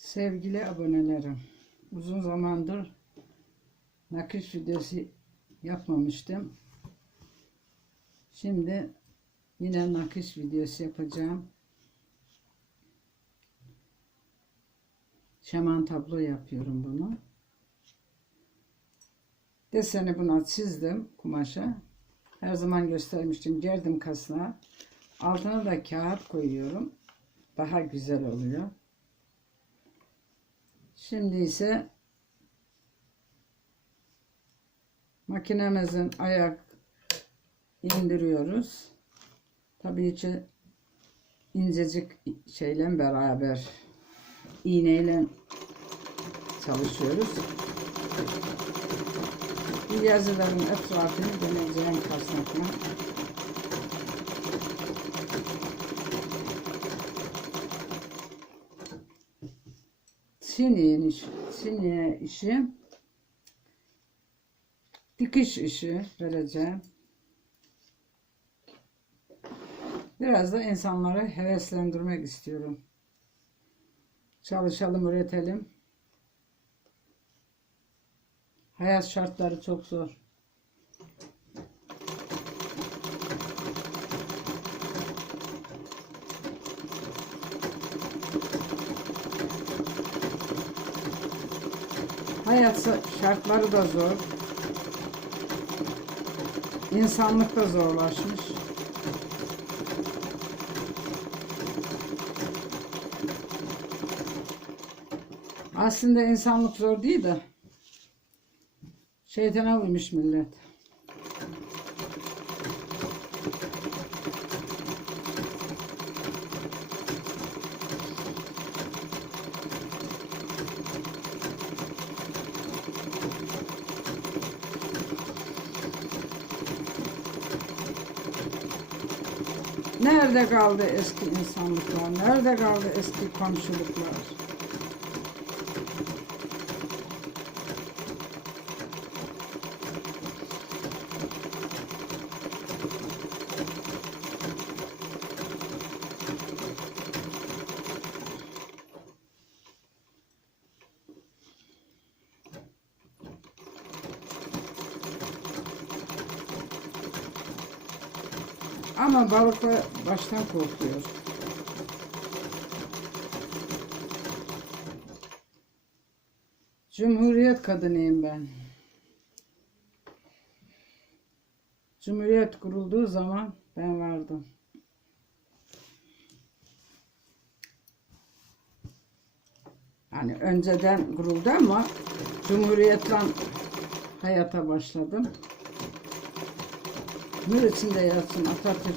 Sevgili abonelerim, uzun zamandır nakış videosu yapmamıştım. Şimdi yine nakış videosu yapacağım. Şaman tablo yapıyorum bunu. Deseni buna çizdim kumaşa. Her zaman göstermiştim. Gerdim kasına. Altına da kağıt koyuyorum. Daha güzel oluyor. Şimdi ise makinemizin ayak indiriyoruz. Tabii ki incecik şeyle beraber iğneyle çalışıyoruz. Bu yazıların etrafını döneceğim kasnakla. Siniye işi, siniye işi, dikiş işi vereceğim. Biraz da insanları heveslendirmek istiyorum. Çalışalım, üretelim. Hayat şartları çok zor. Hayat şartları da zor. İnsanlık da zorlaşmış. Aslında insanlık zor değil de şeytana uymuş millet. Nerede kaldı eski insanlıklar? Nerede kaldı eski komşuluklar? Ama balıkla baştan korkuyor. Cumhuriyet kadınıyım ben. Cumhuriyet kurulduğu zaman ben vardım. Hani önceden kuruldu ama Cumhuriyetle hayata başladım. Nur içinde yatsın Atatürk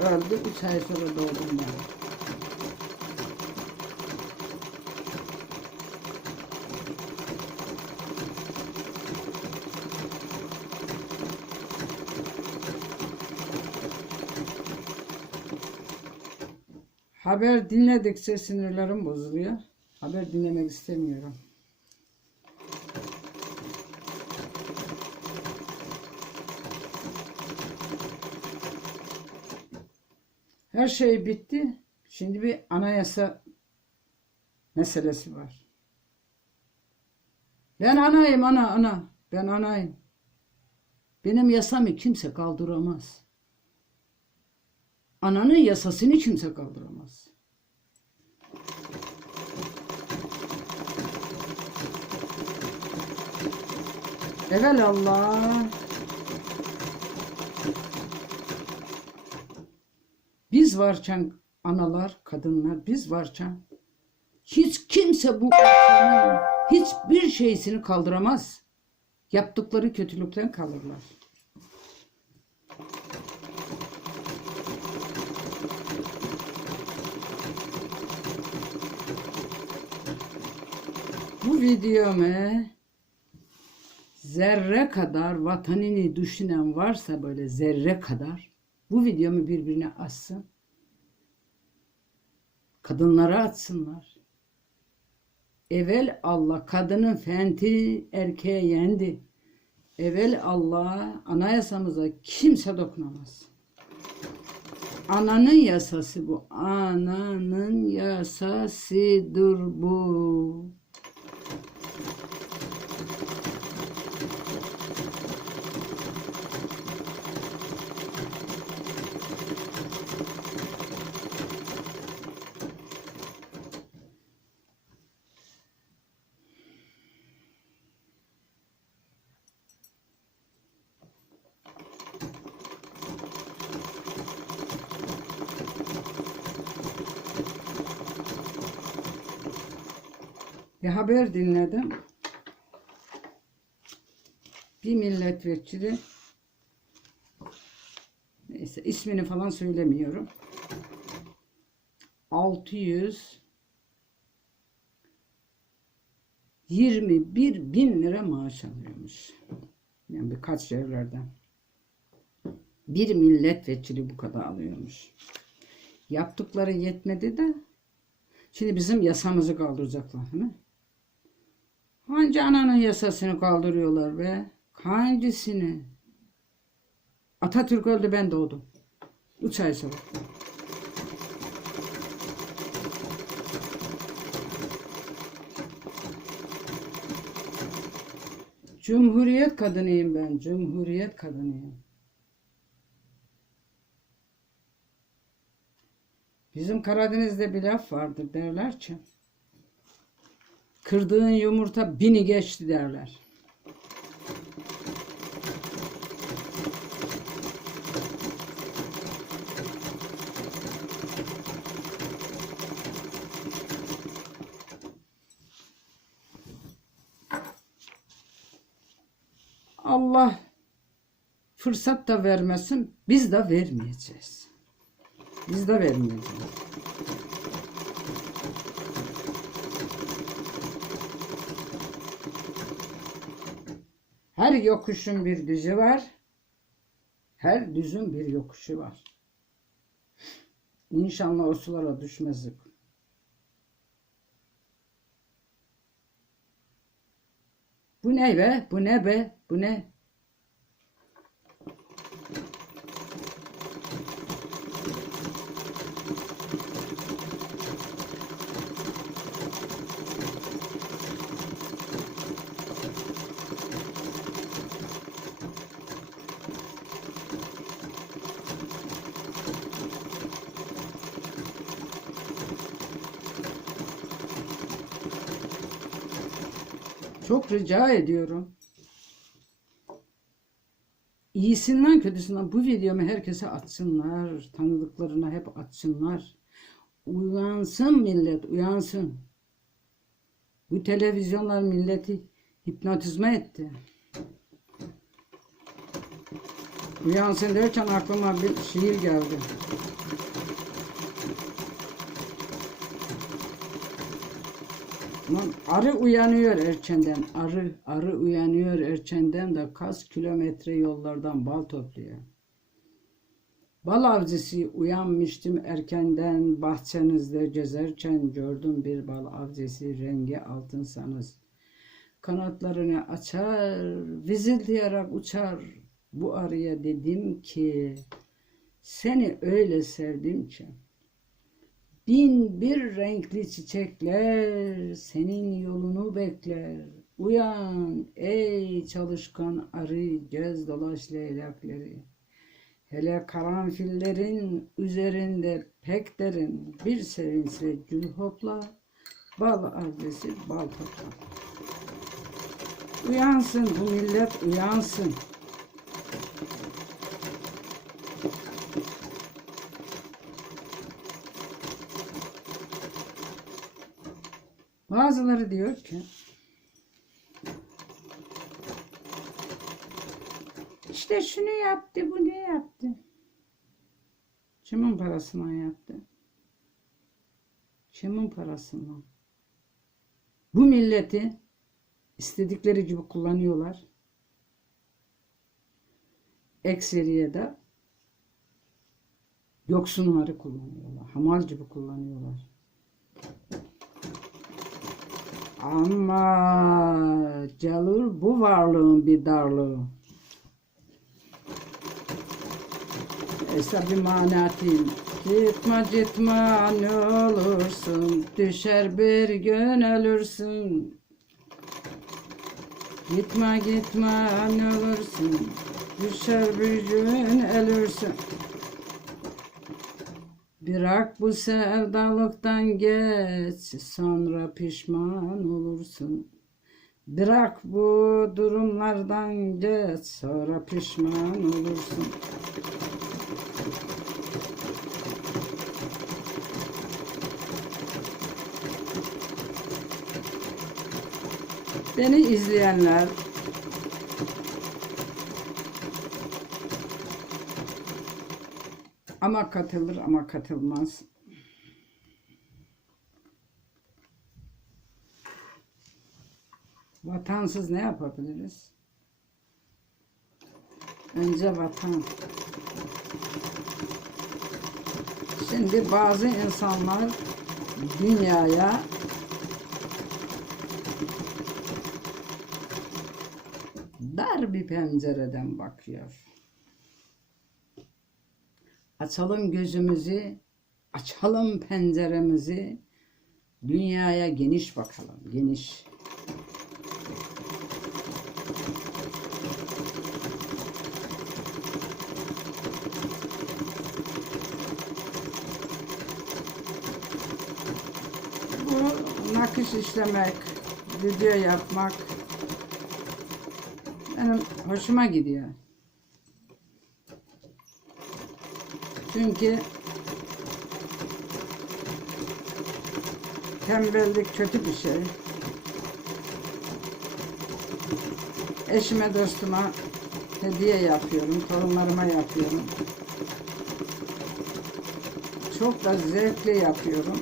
öldü. Üç ay sonra doğdum yani. Haber dinledikçe sinirlerim bozuluyor. Haber dinlemek istemiyorum. Her şey bitti. Şimdi bir anayasa meselesi var. Ben anayım ana ana. Ben anayım. Benim yasamı kimse kaldıramaz. Ananın yasasını kimse kaldıramaz. Evel Allah. Biz varken analar, kadınlar biz varken hiç kimse bu ülkenin hiçbir şeysini kaldıramaz. Yaptıkları kötülükten kalırlar. Bu videomu zerre kadar vatanını düşünen varsa böyle zerre kadar bu videomu birbirine assın. Kadınlara atsınlar. Evel Allah kadının fenti erkeğe yendi. Evel Allah anayasamıza kimse dokunamaz. Ananın yasası bu. Ananın yasasıdır bu. Bir haber dinledim. Bir milletvekili neyse ismini falan söylemiyorum. 600 21 bin lira maaş alıyormuş. Yani birkaç yerlerden. Bir milletvekili bu kadar alıyormuş. Yaptıkları yetmedi de şimdi bizim yasamızı kaldıracaklar. Değil mi? Hangi ananın yasasını kaldırıyorlar be? Hangisini? Atatürk öldü ben doğdum. Üç ay sonra. Cumhuriyet kadınıyım ben. Cumhuriyet kadınıyım. Bizim Karadeniz'de bir laf vardır derler ki. Kırdığın yumurta bini geçti derler. Allah fırsat da vermesin, biz de vermeyeceğiz. Biz de vermeyeceğiz. Her yokuşun bir düzü var. Her düzün bir yokuşu var. İnşallah o sulara düşmezdik. Bu ne be? Bu ne be? Bu ne? Çok rica ediyorum. İyisinden kötüsünden bu videomu herkese atsınlar. Tanıdıklarına hep atsınlar. Uyansın millet, uyansın. Bu televizyonlar milleti hipnotizme etti. Uyansın derken aklıma bir şiir geldi. Lan arı uyanıyor erkenden. Arı, arı uyanıyor erkenden de kaç kilometre yollardan bal topluyor. Bal avcısı uyanmıştım erkenden bahçenizde gezerken gördüm bir bal avcısı rengi altınsanız. Kanatlarını açar, vizildayarak uçar. Bu arıya dedim ki seni öyle sevdim ki. Bin bir renkli çiçekler senin yolunu bekler. Uyan ey çalışkan arı gez dolaş leylakları. Hele karanfillerin üzerinde pek derin bir sevinçle gül hopla. Bal avcısı bal topla. Uyansın bu millet uyansın. Bazıları diyor ki işte şunu yaptı, bu ne yaptı? Kimin parasına yaptı? Kimin parasına? Bu milleti istedikleri gibi kullanıyorlar. Ekseriye de yoksunları kullanıyorlar. Hamal gibi kullanıyorlar. Ama Celur bu varlığın bir darlığı. Esa bir manatim. Gitme gitme ne olursun, düşer bir gün ölürsün. Gitme gitme ne olursun, düşer bir gün ölürsün. Bırak bu sevdalıktan geç, sonra pişman olursun. Bırak bu durumlardan geç, sonra pişman olursun. Beni izleyenler ama katılır ama katılmaz. Vatansız ne yapabiliriz? Önce vatan. Şimdi bazı insanlar dünyaya dar bir pencereden bakıyor. Açalım gözümüzü, açalım penceremizi, dünyaya geniş bakalım, geniş. Bu nakış işlemek, video yapmak benim hoşuma gidiyor. Çünkü tembellik kötü bir şey. Eşime, dostuma hediye yapıyorum, torunlarıma yapıyorum. Çok da zevkle yapıyorum.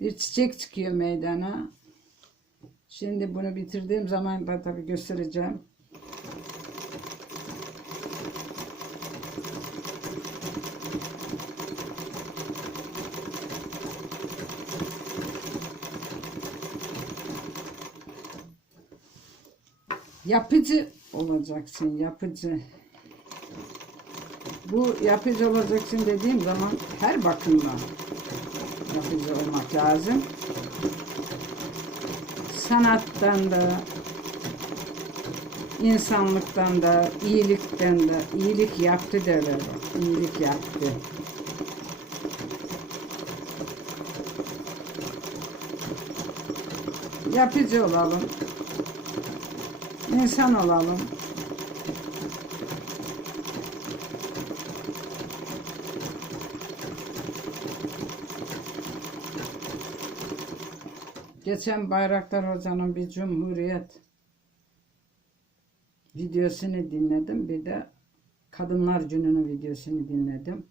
Bir çiçek çıkıyor meydana. Şimdi bunu bitirdiğim zaman da tabii göstereceğim. Yapıcı olacaksın, yapıcı. Bu yapıcı olacaksın dediğim zaman her bakımdan yapıcı olmak lazım. Sanattan da, insanlıktan da, iyilikten de, iyilik yaptı derler iyilik yaptı. Yapıcı olalım, insan olalım. Geçen Bayraktar Hoca'nın bir Cumhuriyet videosunu dinledim. Bir de Kadınlar Günü'nün videosunu dinledim.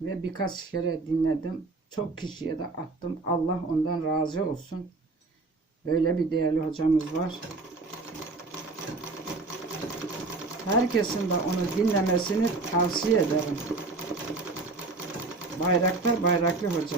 Ve birkaç kere dinledim. Çok kişiye de attım. Allah ondan razı olsun. Böyle bir değerli hocamız var. Herkesin de onu dinlemesini tavsiye ederim. Bayraktar Bayraklı Hoca.